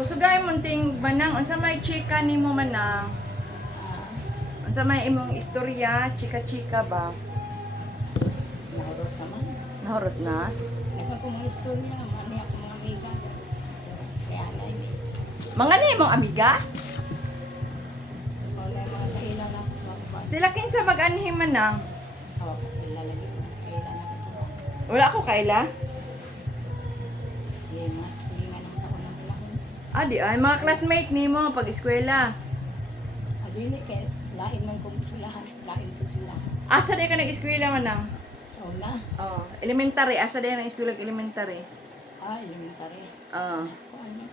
Kusugay munting manang unsa may chika nimo manang? Unsa may imong istorya, chika-chika ba? Nahurot naman. Nahurot na? Naka ko mga istorya, mani ako mga amiga. Kaya na yun. Mga na imong amiga? Mga kailan ako mga Sila kinsa mag-anhi manang? oh, ilalagay ko. Kailan ako. Wala ko kaila? Hindi nga. Hindi nga naman sa unang panahon. Di ay mga classmate nimo pag eskwela. Adili kay lain man kong sulahan. Lain ko sila. Asa day ka nag-eskwela manang? Sa una, Oh, elementary. Asa day nang eskwela elementary? elementary. Oh. Ano?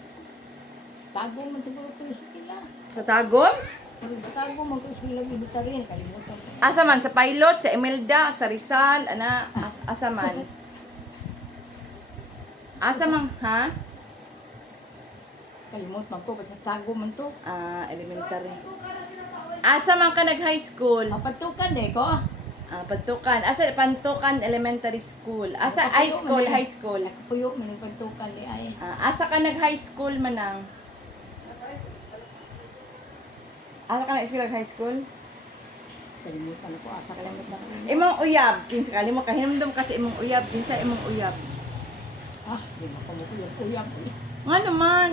Stago man siguro ko sila. Sa Tagum? Pero sa Tago man ko sila elementary. Kalimutan ko. Asa man sa Pilot, sa Imelda, sa Rizal, asa man? Asa man, ha? Kalimutan ko. Basta Tago man to. Elementary. Asa man ka nag-high school? Mapatukan eh ko. Pantukan. Asa Pantukan Elementary School. Asa high school, high school. Puyo man yung pagtukan di ay. Asa ka nag-high school manang? Asa ka nag-high school? Kalimutan ako, asa kalimut na ko. Imong uyab, kinsa kali mo kahinumdum kasi imong uyab, kinsa imong uyab. Di ba ko uyab-uyab. Nga naman.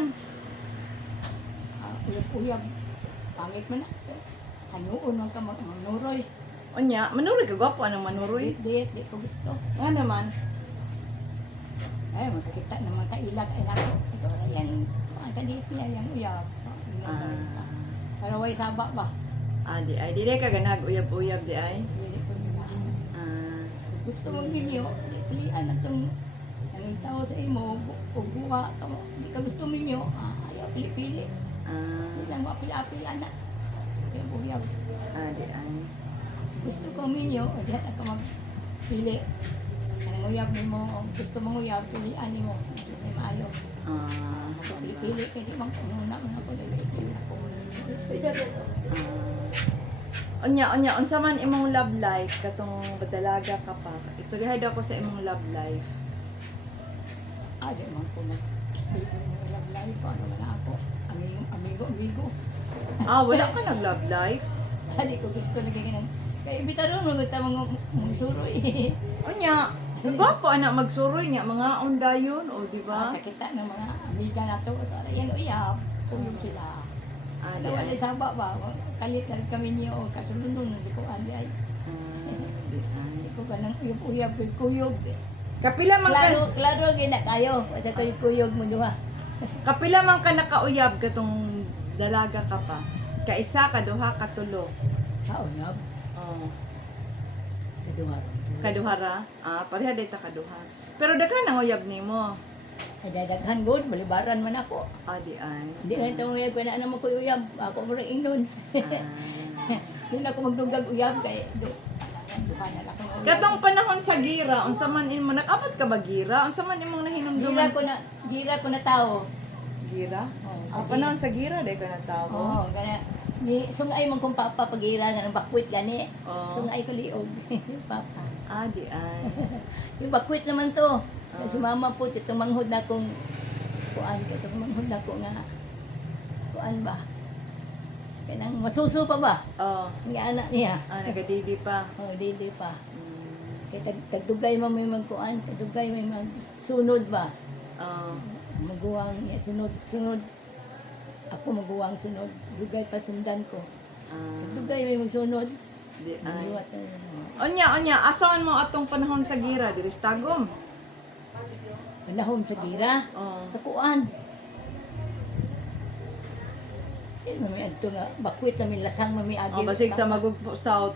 Uyab-uyab. Pangit man na. Hanuon man ka manuroy. Unya, manuroy ka gwapo anong manuroy? Di ko gusto. Nga naman. Ay, magkakita ng mga kailag. Ay, nako. Ito na yan. Mga kadit niya, yung uyab. Pero way saba ba? Di ay, di ka ganag uyab-uyab di ay. Hindi ko nila. Gusto mong minyo, pilihan na itong ang tao sa imo, o buha ka mo. Hindi ka gusto minyo, ayaw pili-pili. Hindi lang mapili-apili na. Uyab-uyab. Di ay. Gusto ko minyo, o diyan ako magpili. Anong uyab ni mo, gusto mong uyab, pilihan ni mo. Gusto sa maayo. Pili-pili, kaya di bang kumuna mo na ko, pili ako. Unya, unsa man imong love life katong dalaga ka pa. Istoryahay daw ko sa imong love life. Di man ko mag-stay ko ng love life, ano man ako. Amigo. Wala ka nag love life? Hindi ko gusto na ganyan. Kaya ibitaron mo ito mga suroy. Unya, gwapo anak magsuroy niya mga undayon o di ba? Nakita ng mga amiga na to. Yan uyab, kuyog sila. Di Wala ay. saba ba? Kalit na rin kami niyo. Kasulunod na si ko adi ay. Di ay. Hindi ko ka nang uyab-uyab kuyog. Kapila man ka Klaro gina kayo. Basta ko yung kuyog mo duha. kapila man ka nakauyab katong dalaga ka pa. Kaisa, kaduha, katulo. Uyab. Oh. Duha. Kaduhara? Pareha day ta kaduha. Pero daghan ang uyab nimo. Ay dadaghan good. Balibaran man ako. Di ay. Hindi na itong uyab. Kaya na mo ko uyab. Ako mo rin inon. Hindi na ako magdugag uyab. Kaya duha na lang ako. Katong panahon sa gira, unsa man imo nakabot ka ba gira? Unsa man imong nahinumduman? Gira ko na tao. Gira? Sa Panahon sa gira day ka natawo. Oo, gana. Ni sungay man kong papagira nga ng bakwit gani. Oo. Sungay ko liog. Papa. Di ay. Yung bakwit naman to. Si mama po itong manghod na kong kuan ka itong manghod na ko nga kuan ba. Kaya nang masuso pa ba? Ang anak niya. Nagadidi pa. Didi pa. Kaya tagdugay mo may magkuan, tagdugay may magsunod ba? Maguwang niya, sunod. Ako maguwang sunod. Dugay pa sundan ko. Dugay may magsunod. Di ay. Liwat na Onya, asaman mo atong panahon sa gira, diri sa Tagum. panahon sa gira. Sa kuan. Yan may adto nga bakwit na may lasang may agi. Basig sa Magugpo South.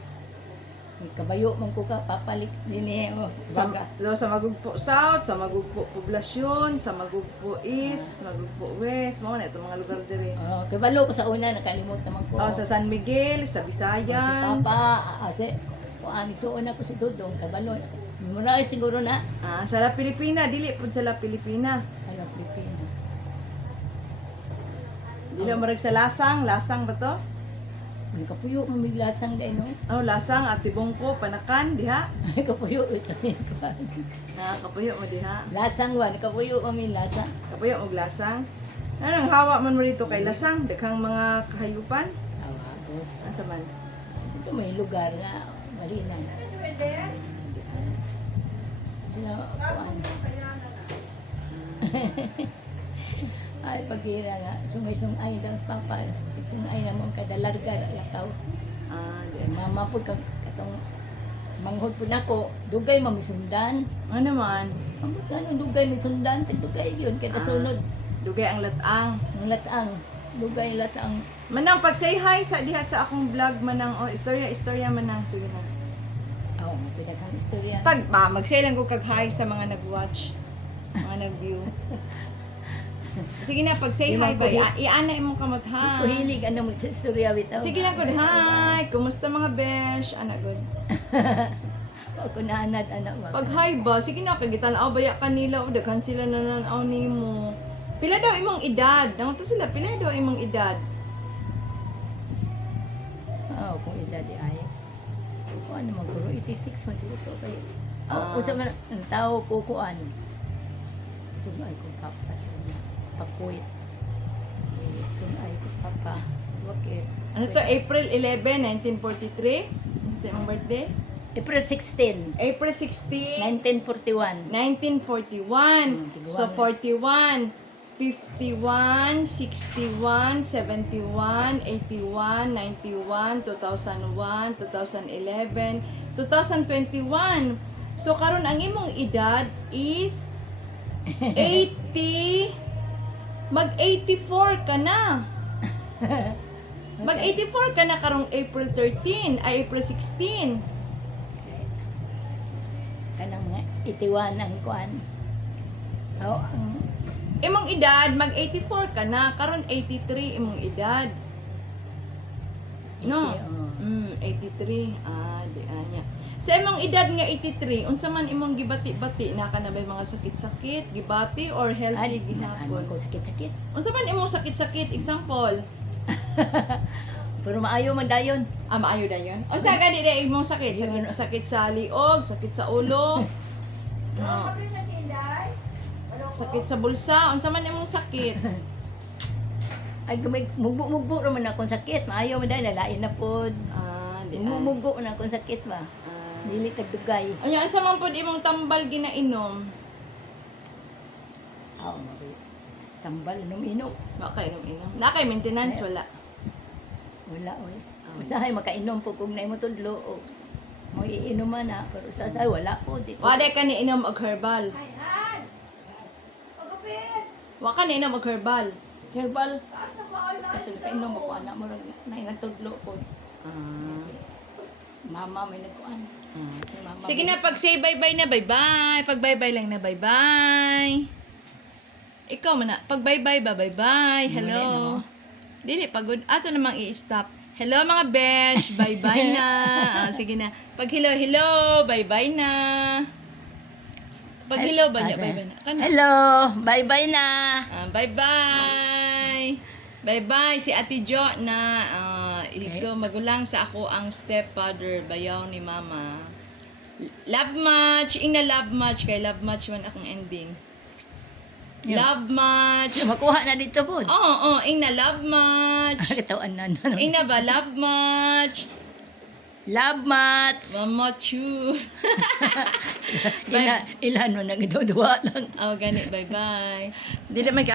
May kabayo man ko ka papalit dinhi baga. Sa Magugpo South, sa Magugpo Poblasyon, sa Magugpo East, Magugpo West, mao na itong mga lugar diri. Kabalo ko sa una nakalimot naman ko. Sa San Miguel, sa Si Bisayan. Papa, kuan suon ako si Dudong kabalo. Mura siguro na. Sa La Pilipina, dili pud sa La Pilipina. Ano Pilipino. Dili marag sa Lasang ba to? Ang kapuyo mamiglasang dai no. Lasang at Tibongko, Panakan, diha. Ay kapuyo ito. Kapuyo mo diha. Lasang wan kapuyo mamilasa. Kapuyo og Lasang. Anong hawa man mo dito kay lasang, daghang mga kahayupan. Awagos. Asa man? Ito may lugar nga malinan. Sila kuan. Ay pagira nga sungay-sungay daw sa papa. Sungay na mo kada larga lakaw. Mama po katong manghod po nako dugay mamisundan. Ano man? Ambot nga nung dugay misundan kay dugay yun kay kasunod. Dugay ang latang. Ang latang dugay latang. Manang pag say hi sa diha sa akong vlog manang istorya manang sige na. Oh, pinakang istorya. Pag mag-say lang ko kag hi sa mga nag-watch, mga nag-view. Sige na pag say Di hi man ba? ko Iana imong kamot Ko hi. hilig ano mo sa istorya bitaw. Sige lang good hi. Kumusta mga besh? Ana good. Ako naanad anak mo. Pag hi ba, sige na kay gitanaw baya kanila o daghan sila nananaw nimo. Pila daw imong edad? Nangunta sila pila daw imong edad? Oo, kung edad di ay. Kung ano man, puro 86 man siguro to kay. Kung sa man, ang tao ko kuan. Sungay ko papa. Pakuit. Sungay ko papa. Bakit? Ano to? April 11, 1943? Ito imong birthday? April 16, April 16, 1941. 1941. So 41, 51, 61, 71, 81, 91, 2001, 2011, 2021. So karon ang imong edad is 80, mag-84 ka na. Mag-84 ka na karong April 13, ay April 16. Kanang nga, itiwan ang kuan. Oh, ang Imong edad, mag-84 ka na. Karon 83 imong edad. No? 83. Di anya. Sa imong edad nga 83, unsa man imong gibati-bati, naka na ba mga sakit-sakit, gibati or healthy ano ginhapon? ko sakit-sakit. Unsa man imong sakit-sakit? Example, Pero maayo man dayon. maayo dayon. Unsa gani day imong sakit? Sakit sa liog, sakit sa ulo. No. Sakit sa bulsa, unsa man imong sakit? Ay gamay mugbo-mugbo ra man akong sakit. Maayo man dayon lalain na pod. Di Mugbo na akong sakit ba. Dili tagdugay. Anya unsa man pod imong tambal ginainom? Aw, tambal inom-inom. Wa kay inom-inom. Na kay maintenance wala. Wala oy. Usahay makainom po kung naimo tudlo o mo iinuman na pero usahay wala po di. Wa day ka ni inom og herbal. Wa ka ni inom og herbal. Herbal. Ito na kainom ako anak mo na nagtudlo po. Mama may nagkuan. Mama, Sige na pag say bye-bye na bye-bye. Pag bye-bye lang na bye-bye. Ikaw man na. Pag bye-bye ba bye-bye. Hello. Dili pagod. Ato namang i-stop. Hello mga besh. Bye-bye na. Sige na. Pag hello, bye-bye na. Pag hello ba niya, bye-bye na. Kana? Hello, bye-bye na. Bye-bye. Bye-bye si Ate Jo na so magulang sa ako ang stepfather bayaw ni mama. Love much, ing na love much kay love much man akong ending. Yeah. Love much. Makuha na dito po. Oo, ing na love much. Katawan na. Ing na ba love much. Love mat. Mama chu. Ilan mo nagduduwa lang. Oh, gani, bye-bye. Dili may